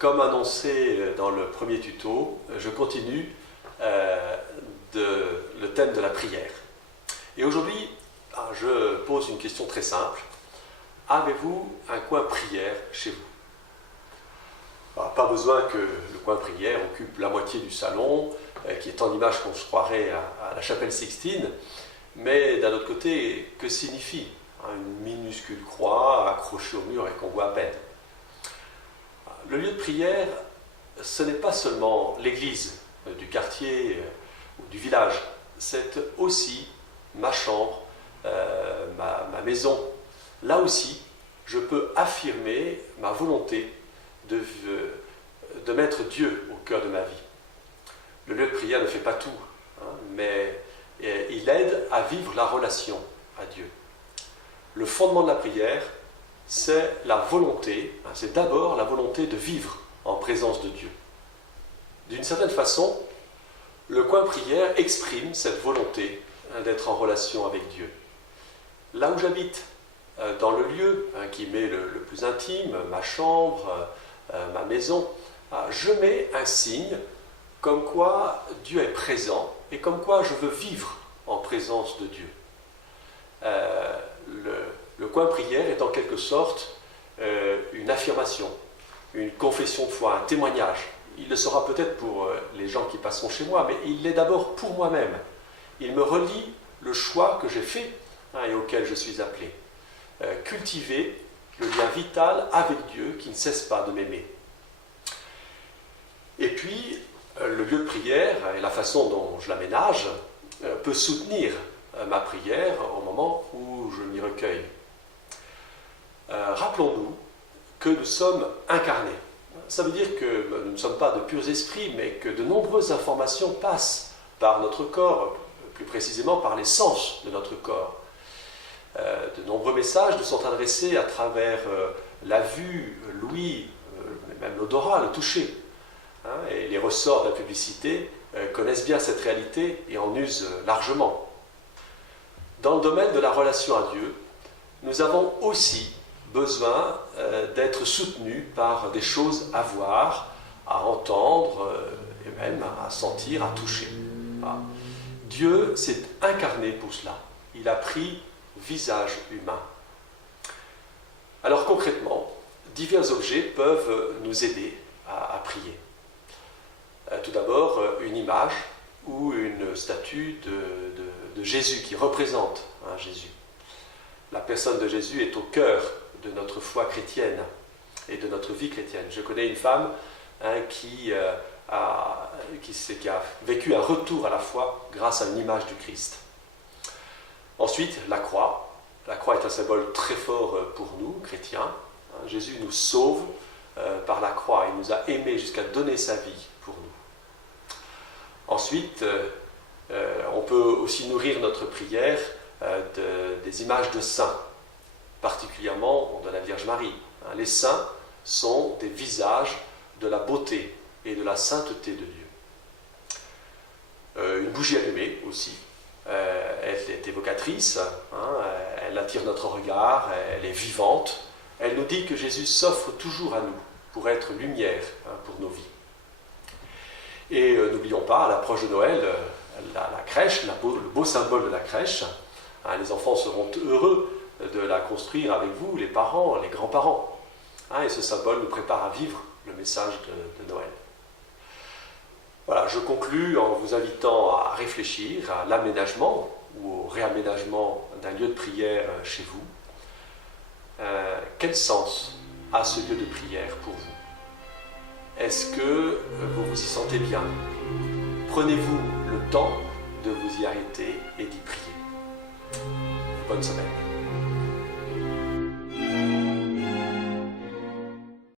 comme annoncé dans le premier tuto, je continue le thème de la prière. Et aujourd'hui, je pose une question très simple. Avez-vous un coin prière chez vous? Pas besoin que le coin prière occupe la moitié du salon, qui est en image qu'on se croirait à la chapelle Sixtine, mais d'un autre côté, que signifie une minuscule croix accrochée au mur et qu'on voit à peine? Le lieu de prière, ce n'est pas seulement l'église du quartier ou du village, c'est aussi ma chambre, ma maison. Là aussi, je peux affirmer ma volonté de mettre Dieu au cœur de ma vie. Le lieu de prière ne fait pas tout, mais il aide à vivre la relation à Dieu. Le fondement de la prière, c'est la volonté, c'est d'abord la volonté de vivre en présence de Dieu. D'une certaine façon, le coin prière exprime cette volonté d'être en relation avec Dieu. Là où j'habite, dans le lieu qui m'est le plus intime, ma chambre, ma maison, je mets un signe comme quoi Dieu est présent et comme quoi je veux vivre en présence de Dieu. Le coin prière est en quelque sorte une affirmation, une confession de foi, un témoignage. Il le sera peut-être pour les gens qui passeront chez moi, mais il l'est d'abord pour moi-même. Il me relie le choix que j'ai fait et auquel je suis appelé. Cultiver le lien vital avec Dieu qui ne cesse pas de m'aimer. Et puis, le lieu de prière et la façon dont je l'aménage peut soutenir ma prière au moment où je m'y recueille. Rappelons-nous que nous sommes incarnés. Ça veut dire que nous ne sommes pas de purs esprits, mais que de nombreuses informations passent par notre corps, plus précisément par les sens de notre corps. De nombreux messages nous sont adressés à travers la vue, l'ouïe, même l'odorat, le toucher. Et les ressorts de la publicité connaissent bien cette réalité et en usent largement. Dans le domaine de la relation à Dieu, nous avons aussi besoin d'être soutenus par des choses à voir, à entendre et même à sentir, à toucher. Dieu s'est incarné pour cela. Il a pris visage humain. Alors concrètement, divers objets peuvent nous aider à prier. Tout d'abord, une image ou une statue de Jésus qui représente Jésus. La personne de Jésus est au cœur de notre foi chrétienne et de notre vie chrétienne. Je connais une femme qui a vécu un retour à la foi grâce à une image du Christ. Ensuite, la croix. La croix est un symbole très fort pour nous, chrétiens. Jésus nous sauve par la croix. Il nous a aimés jusqu'à donner sa vie pour nous. Ensuite, on peut aussi nourrir notre prière des images de saints, particulièrement de la Vierge Marie. Les saints sont des visages de la beauté et de la sainteté de Dieu. Une bougie allumée aussi, elle est évocatrice, elle attire notre regard, elle est vivante, elle nous dit que Jésus s'offre toujours à nous pour être lumière pour nos vies. Et n'oublions pas, à l'approche de Noël, la crèche, le beau symbole de la crèche. Les enfants seront heureux de la construire avec vous, les parents, les grands-parents. Et ce symbole nous prépare à vivre le message de Noël. Voilà, je conclus en vous invitant à réfléchir à l'aménagement ou au réaménagement d'un lieu de prière chez vous. Quel sens a ce lieu de prière pour vous? Est-ce que vous vous y sentez bien? Prenez-vous le temps de vous y arrêter et d'y prier. Bonne semaine.